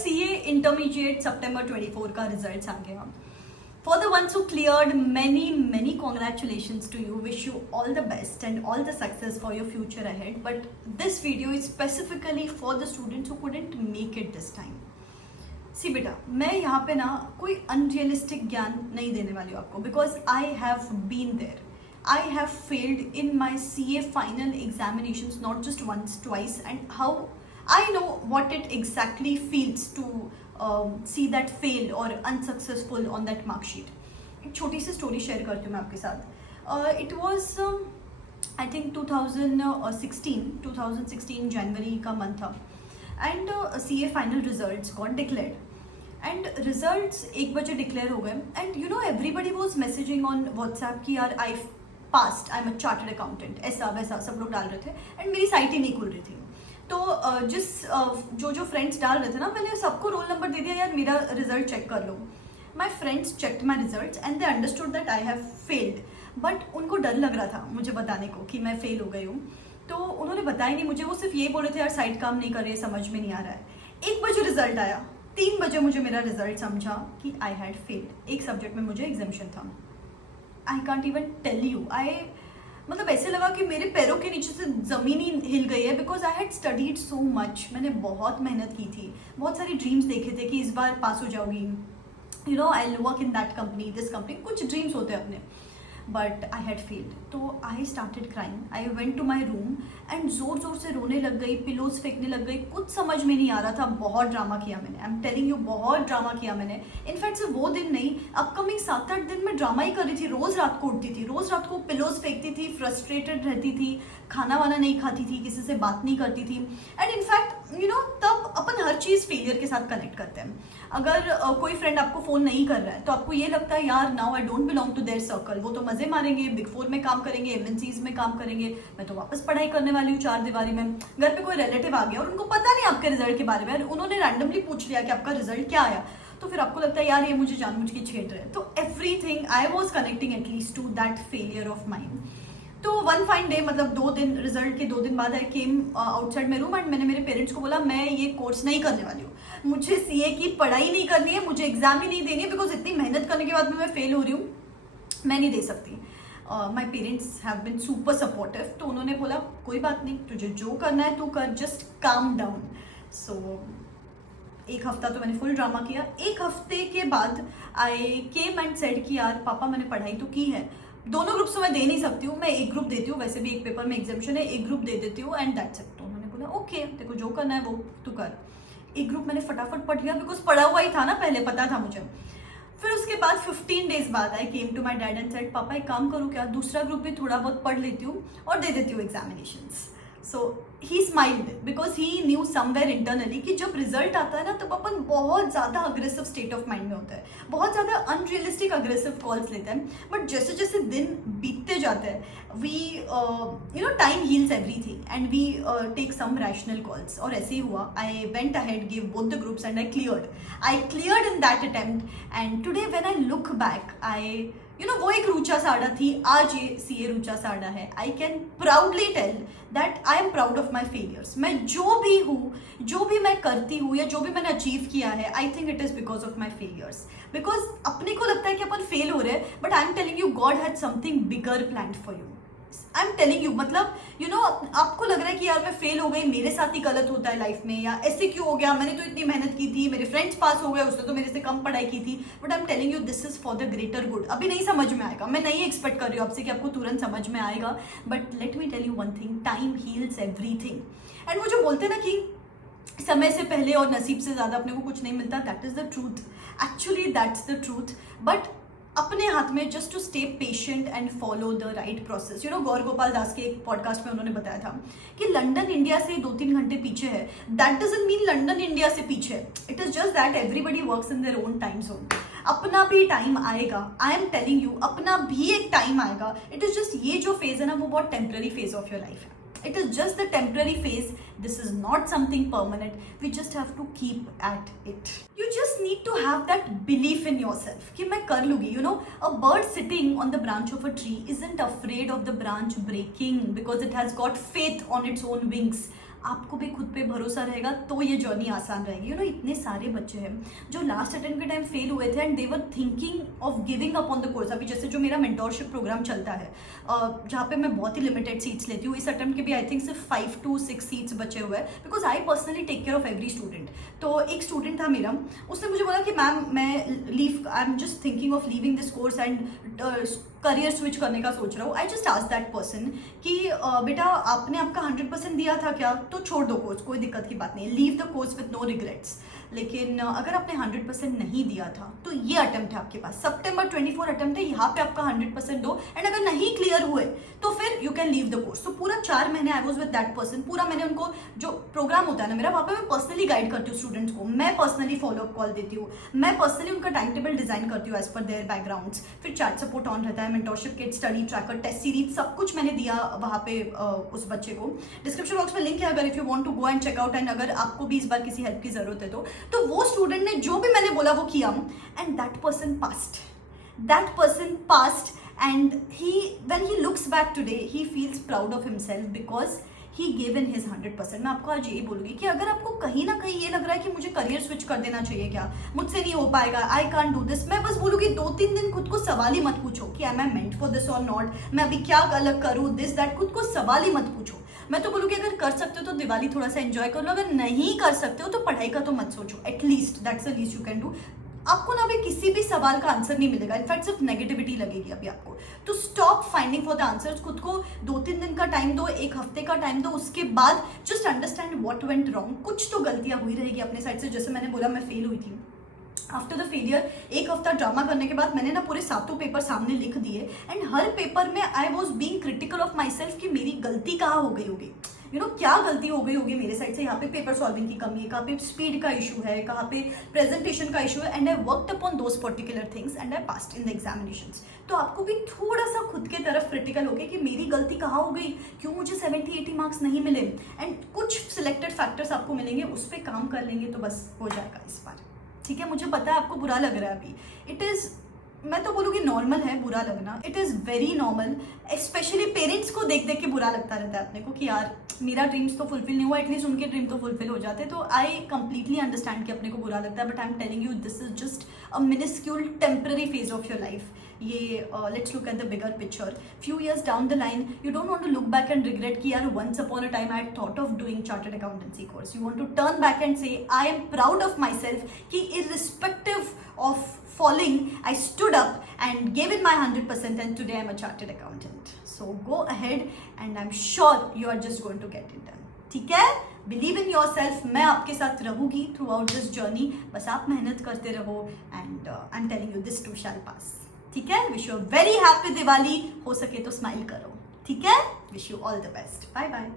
CA intermediate सितंबर 24 का results आ गया. For the ones who cleared, many congratulations to you. Wish you all the best and all the success for your future ahead. But this video is specifically for the students who couldn't make it this time. सी बेटा, मैं यहाँ पे ना कोई unrealistic ज्ञान नहीं देने वाली हूँ आपको, because I have been there. I have failed in my CA final examinations, not just once, twice, and how I know what it exactly feels to see that fail और अनसक्सेसफुल ऑन दैट मार्कशीट. एक छोटी सी story share करती हूँ मैं आपके साथ. It was I think 2016 जनवरी का month था, and CA final results got declared. And results 1 बजे डिक्लेयर हो गए, and you know everybody was messaging on WhatsApp कि यार I passed, I am a chartered accountant, ऐसा वैसा सब लोग डाल रहे थे. एंड मेरी साइट ही नहीं खुल रही थी. तो जो फ्रेंड्स डाल रहे थे ना, मैंने सबको रोल नंबर दे दिया, यार मेरा रिजल्ट चेक कर लो. My friends checked my result and they understood that I have failed. But उनको डर लग रहा था मुझे बताने को कि मैं फेल हो गई हूँ, तो उन्होंने बताया नहीं मुझे. वो सिर्फ ये बोल रहे थे यार साइट काम नहीं कर रही, समझ में नहीं आ रहा है. 1 बजे रिजल्ट आया, 3 बजे मुझे मेरा रिजल्ट समझा कि आई हैड फेल्ड. एक सब्जेक्ट में मुझे एग्जामिशन था. I can't even tell you, मतलब ऐसे लगा कि मेरे पैरों के नीचे से ज़मीन ही हिल गई है, because I had studied so much. मैंने बहुत मेहनत की थी, बहुत सारी ड्रीम्स देखे थे कि इस बार पास हो जाऊंगी, you know I will work in that company, this company, कुछ ड्रीम्स होते हैं अपने. But I had failed. तो I started crying. I went to my room and ज़ोर ज़ोर से रोने लग गई, पिलोज फेंकने लग गई. कुछ समझ में नहीं आ रहा था. बहुत ड्रामा किया मैंने, आई एम टेलिंग यू, बहुत ड्रामा किया मैंने. इनफैक्ट सिर्फ वो दिन नहीं, अपकमिंग 7-8 दिन में ड्रामा ही कर रही थी. रोज़ रात को उठती थी, रोज़ रात को पिलोज फेंकती थी, फ्रस्ट्रेटेड रहती थी, खाना वाना नहीं खाती थी, किसी से बात नहीं करती थी. एंड इनफैक्ट यू नो तब अपन हर चीज़ फेलियर के साथ कनेक्ट करते हैं. अगर कोई फ्रेंड आपको फ़ोन नहीं कर रहा है तो आपको ये लगता है यार now I don't belong to their circle. वो तो मज़े मारेंगे, बिग 4 में काम करेंगे, MNCs में काम करेंगे, मैं तो वापस पढ़ाई करने वाली हूँ 4 दीवारी में. घर पे कोई रिलेटिव आ गया और उनको पता नहीं आपके रिजल्ट के बारे में, उन्होंने रैंडमली पूछ लिया कि आपका रिजल्ट क्या आया, तो फिर आपको लगता है यार ये मुझे जानबूझ के छेड़ रहे हैं. तो everything I was connecting at least to that failure of mind. तो वन फाइन डे, मतलब 2 दिन, रिजल्ट के 2 दिन बाद I came outside my room and मैंने मेरे पेरेंट्स को बोला मैं ये कोर्स नहीं करने वाली हूँ, मुझे CA की पढ़ाई नहीं करनी है, मुझे एग्जाम ही नहीं देनी है, बिकॉज इतनी मेहनत करने के बाद भी मैं फेल हो रही हूँ, मैं नहीं दे सकती. My parents have been super supportive. तो उन्होंने बोला कोई बात नहीं, तुझे जो करना है तू कर, जस्ट काम डाउन. सो 1 हफ्ता तो मैंने फुल ड्रामा किया. 1 हफ्ते के बाद आई केम एंड सेड कि यार पापा मैंने पढ़ाई तो की है, दोनों ग्रुप्स तो मैं दे नहीं सकती हूँ, मैं एक ग्रुप देती हूँ, वैसे भी एक पेपर में एग्जामिशन है, एक ग्रुप दे देती हूँ एंड दैट्स इट. तो उन्होंने बोला ओके, तेरे को जो करना है वो तू कर. एक ग्रुप मैंने फटाफट पढ़ लिया, बिकॉज पढ़ा हुआ ही था ना, पहले पता था मुझे. फिर उसके बाद 15 डेज बाद I came to my dad and said पापा एक काम करूँ क्या, दूसरा ग्रुप भी थोड़ा बहुत पढ़ लेती हूँ और दे देती हूँ examinations. So he smiled because he new somewhere internally कि जब रिजल्ट आता है ना तब अपन बहुत ज़्यादा अग्रेसिव स्टेट ऑफ माइंड में होता है, बहुत ज़्यादा अनरियलिस्टिक अग्रेसिव कॉल्स लेते हैं. बट जैसे जैसे दिन बीतते जाते हैं we you know time heals everything and we take some rational calls. और ऐसे ही हुआ. I went ahead, give both the groups and I cleared in that attempt. And today when I look back, I you know वो एक रूचा साड़ा थी, आज ये CA रूचा साड़ा है. I can proudly tell that I am proud of my failures. मैं जो भी हूँ, जो भी मैं करती हूँ या जो भी मैंने अचीव किया है, I think it is because of my failures. Because अपने को लगता है कि अपन फेल हो रहे हैं, but I am telling you God had something bigger planned for you. I am telling you, मतलब यू नो आपको लग रहा है कि यार मैं फेल हो गई, मेरे साथ ही गलत होता है लाइफ में, या ऐसे क्यों हो गया, मैंने तो इतनी मेहनत की थी, मेरे फ्रेंड्स पास हो गए, उसने तो मेरे से कम पढ़ाई की थी. But I am telling you this is for the greater good. अभी नहीं समझ में आएगा, मैं नहीं एक्सपेक्ट कर रही हूँ आपसे कि आपको तुरंत समझ में आएगा, but let me tell you one thing, time heals everything. And वो जो बोलते ना कि समय से पहले और नसीब से ज़्यादा अपने को कुछ नहीं मिलता, that is the truth. Actually that's the truth. But अपने हाथ में just to stay patient and follow the right process. You know Gaur Gopal Das के एक पॉडकास्ट में उन्होंने बताया था कि लंदन इंडिया से 2-3 घंटे पीछे है. That doesn't mean London India से पीछे है. It is just that everybody works in their own time zone. अपना भी टाइम आएगा. आई एम टेलिंग यू, अपना भी एक टाइम आएगा. इट इज जस्ट ये जो फेज है ना, वो बहुत temporary phase of your life है. It is just the temporary phase. This is not something permanent. We just have to keep at it. You just need to have that belief in yourself कि मैं कर लूँगी. You know, a bird sitting on the branch of a tree isn't afraid of the branch breaking because it has got faith on its own wings. आपको भी खुद पे भरोसा रहेगा तो ये जर्नी आसान रहेगी। यू नो इतने सारे बच्चे हैं जो लास्ट अटेम्प्ट के टाइम फेल हुए थे and they were thinking of giving up on the course. अभी जैसे जो मेरा मेंटोरशिप प्रोग्राम चलता है जहाँ पे मैं बहुत ही लिमिटेड सीट्स लेती हूँ, इस अटेम्प्ट के भी आई थिंक सिर्फ 5 to 6 सीट्स बचे हुए हैं because I personally take care of every student. तो एक स्टूडेंट था मेरा, उसने मुझे बोला कि मैम मैं leave, I am just thinking of leaving this course and career switch करने का सोच रहा हूँ। I just ask that person कि बेटा आपने आपका 100% दिया था क्या, तो छोड़ दो कोर्स, कोई दिक्कत की बात नहीं, leave the course with no regrets. लेकिन अगर आपने 100% नहीं दिया था तो ये अटेम्प्ट है आपके पास, सितंबर 24 अटेम्प्ट है, यहाँ पे आपका 100% दो एंड अगर नहीं क्लियर हुए तो फिर you can leave the course. तो पूरा 4 महीने I was with that person, पूरा मैंने उनको, जो प्रोग्राम होता है ना मेरा, वहाँ पे मैं पर्सनली गाइड करती हूँ स्टूडेंट्स को, मैं पर्सनली फॉलोअप कॉल देती हूँ, मैं पर्सनली उनका टाइम टेबल डिजाइन करती हूँ एज पर देयर बैकग्राउंड्स, फिर चैट सपोर्ट ऑन रहता है, mentorship kit, study tracker, test series, सब कुछ मैंने दिया वहाँ पे उस बच्चे को। डिस्क्रिप्शन बॉक्स में लिंक है अगर if you want to go and check out, and अगर आपको भी इस बार किसी हेल्प की जरूरत है तो वो स्टूडेंट ने जो भी मैंने बोला वो किया and that person passed, that person passed and he when he looks back today he feels proud of himself because he gave in his 100%। मैं आपको आज यही बोलूंगी कि अगर आपको कहीं ना कहीं ये लग रहा है कि मुझे करियर स्विच कर देना चाहिए, क्या मुझसे नहीं हो पाएगा, आई कांट डू दिस, मैं बस बोलूंगी 2-3 दिन खुद को सवाल ही मत पूछो कि am I meant for this और नॉट, मैं अभी क्या अलग करूँ, दिस दैट, खुद को सवाल ही मत पूछो। मैं तो बोलूँगी अगर कर सकते हो तो दिवाली थोड़ा सा एंजॉय कर लो, अगर नहीं कर सकते हो तो पढ़ाई का तो मत सोचो, at least that's the least you can do. आपको ना अभी किसी भी सवाल का आंसर नहीं मिलेगा, इनफैक्ट सिर्फ नेगेटिविटी लगेगी अभी आपको। तो stop finding for the answers, खुद को 2-3 दिन का टाइम दो, 1 हफ्ते का टाइम दो, उसके बाद just understand what went wrong. कुछ तो गलतियां हुई रहेगी अपने साइड से, जैसे मैंने बोला मैं फेल हुई थी। आफ्टर द फेलियर 1 हफ्ता ड्रामा करने के बाद मैंने ना पूरे 7 पेपर सामने लिख दिए एंड हर पेपर में I was being critical of myself कि मेरी गलती कहाँ हो गई होगी, यू नो क्या गलती हो गई होगी मेरे साइड से, यहाँ पे पेपर सॉल्विंग की कमी है, कहाँ पे स्पीड का इशू है, कहाँ पे प्रेजेंटेशन का इशू है, and I worked upon those particular things and I passed in the examinations. तो आपको भी थोड़ा सा खुद के तरफ क्रिटिकल हो गया कि मेरी गलती कहाँ हो गई, क्यों मुझे 70-80 मार्क्स नहीं मिले, एंड कुछ सिलेक्टेड फैक्टर्स आपको मिलेंगे, उस पर काम कर लेंगे तो बस हो जाएगा इस बार। ठीक है, मुझे पता है आपको बुरा लग रहा है अभी, इट इज़, मैं तो बोलूँगी नॉर्मल है बुरा लगना, it is very normal. Specially parents को देख देख के बुरा लगता रहता है अपने को कि यार मेरा ड्रीम्स तो फुलफिल नहीं हुआ, एटलीस्ट उनके ड्रीम तो फुलफिल हो जाते। तो आई कंप्लीटली अंडरस्टैंड कि अपने को बुरा लगता है, but I am telling you this is just a minuscule temporary phase of your life. ये let's look at the bigger picture, few years down the line you don't want to look back and regret कि यार once upon a time I had thought of doing chartered accountancy course. You want to turn back and say I am proud of myself कि irrespective of falling, I stood up and gave in my 100% and today I'm a chartered accountant. So go ahead and I'm sure you are just going to get it done. ठीक है, believe in your self, मैं आपके साथ रहूंगी through out this journey, बस आप मेहनत करते रहो and I am telling you this too shall pass. ठीक है, wish you very happy Diwali, हो सके तो स्माइल करो। ठीक है, wish you all the best, bye bye.